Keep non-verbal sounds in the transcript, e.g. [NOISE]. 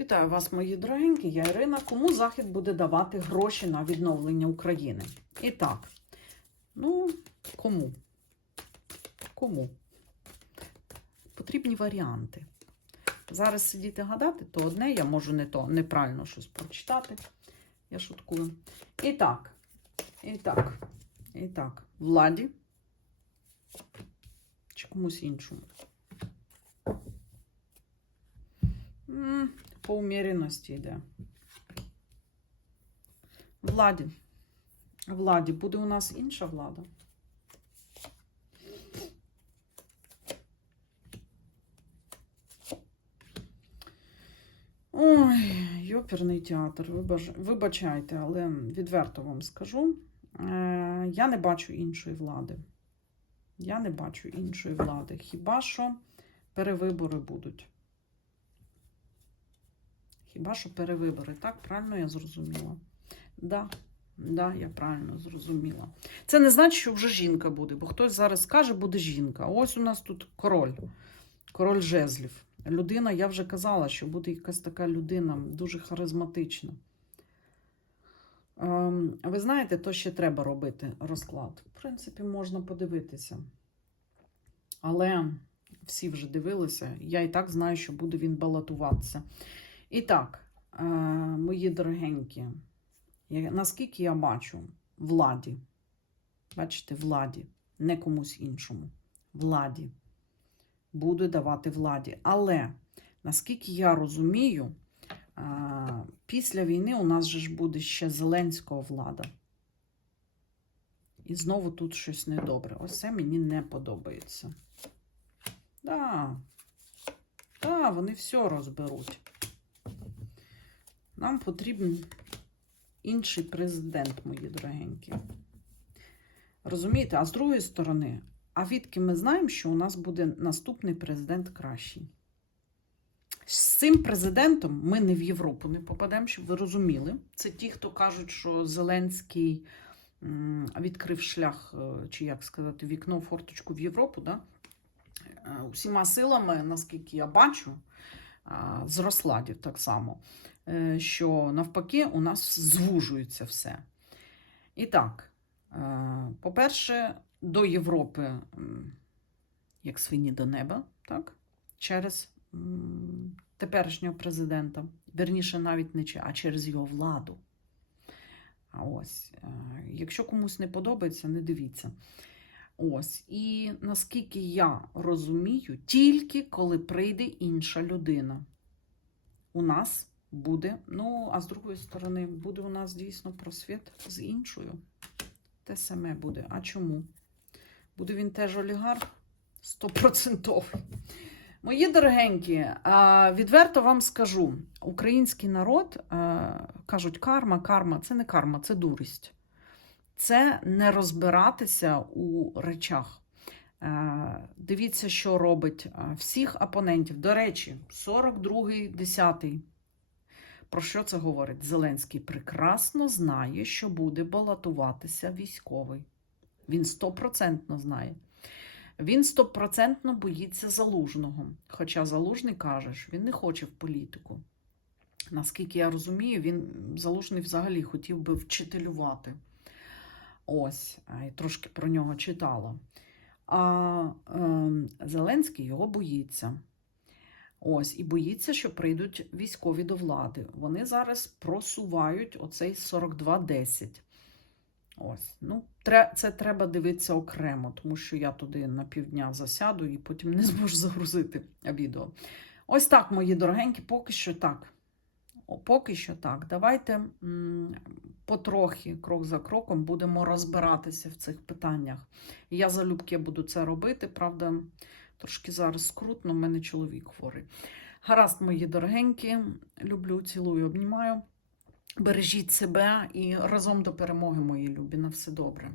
Вітаю вас, мої дорогенькі, я Ірина. Кому Захід буде давати гроші на відновлення України? І так, ну, кому? Кому? Потрібні варіанти. Зараз сидіти гадати, то одне, я можу не то неправильно щось прочитати. Я шуткую. І так, і так, і так, владі чи комусь іншому. М, По уміряності йде. Владі. Владі, буде у нас інша влада. Ой, йоперний театр, вибачайте, але відверто вам скажу. Е, я не бачу іншої влади. Я не бачу іншої влади. Хіба що перевибори будуть? Хіба що перевибори? Так, правильно я зрозуміла? Да, да, я правильно зрозуміла. Це не значить, що вже жінка буде, бо хтось зараз скаже, буде жінка. Ось у нас тут король, король жезлів. Людина, я вже казала, що буде якась така людина дуже харизматична. Ем, ви знаєте, то ще треба робити розклад. В принципі, можна подивитися. Але всі вже дивилися. Я і так знаю, що буде він балотуватися. І так, е, мої дорогенькі, наскільки я бачу, владі, бачите, владі, не комусь іншому, владі, буде давати владі. Але наскільки я розумію, е, після війни у нас же ж буде ще Зеленського влада. І знову тут щось недобре. Ось це мені не подобається. Да. Да, вони все розберуть. Нам потрібен інший президент, мої дорогенькі. Розумієте? А з другої сторони, а відки ми знаємо, що у нас буде наступний президент кращий. З цим президентом ми не в Європу не попадемо, щоб ви розуміли. Це ті, хто кажуть, що Зеленський відкрив шлях, е, чи як сказати, вікно, форточку в Європу. Да? Е, Усіма силами, наскільки я бачу, а, з розкладів так само, що навпаки у нас звужується все. І так, е, по-перше, до Європи, як свині до неба, так? через теперішнього президента, верніше навіть не а через його владу. А ось, е, якщо комусь не подобається, не дивіться. Ось, і наскільки я розумію, тільки коли прийде інша людина, у нас буде, ну, а з другої сторони, буде у нас дійсно просвіт з іншою. Те саме буде. А чому? Буде він теж олігарх? Стопроцентовий. Мої дорогенькі, відверто вам скажу: український народ кажуть, карма, карма це не карма, це дурість. Це не розбиратися у речах. Дивіться, що робить всіх опонентів. До речі, 42-й, 10-й. Про що це говорить? Зеленський прекрасно знає, що буде балотуватися військовий. Він стопроцентно знає. Він стопроцентно боїться залужного. Хоча залужний каже, що він не хоче в політику. Наскільки я розумію, він залужний взагалі хотів би вчителювати. Ось, і трошки про нього читала. А е, Зеленський його боїться. Ось, і боїться, що прийдуть військові до влади. Вони зараз просувають оцей 42-10. Ось, ну, це треба дивитися окремо, тому що я туди на півдня засяду і потім не зможу [LAUGHS] загрузити відео. Ось так, мої дорогенькі, поки що так. О, Поки що так. Давайте м, потрохи, крок за кроком, будемо розбиратися в цих питаннях. Я залюбки буду це робити. Правда, трошки зараз скрутно, в мене чоловік хворий. Гаразд, мої дорогенькі, люблю, цілую, обнімаю. Бережіть себе і разом до перемоги, мої любі. На все добре.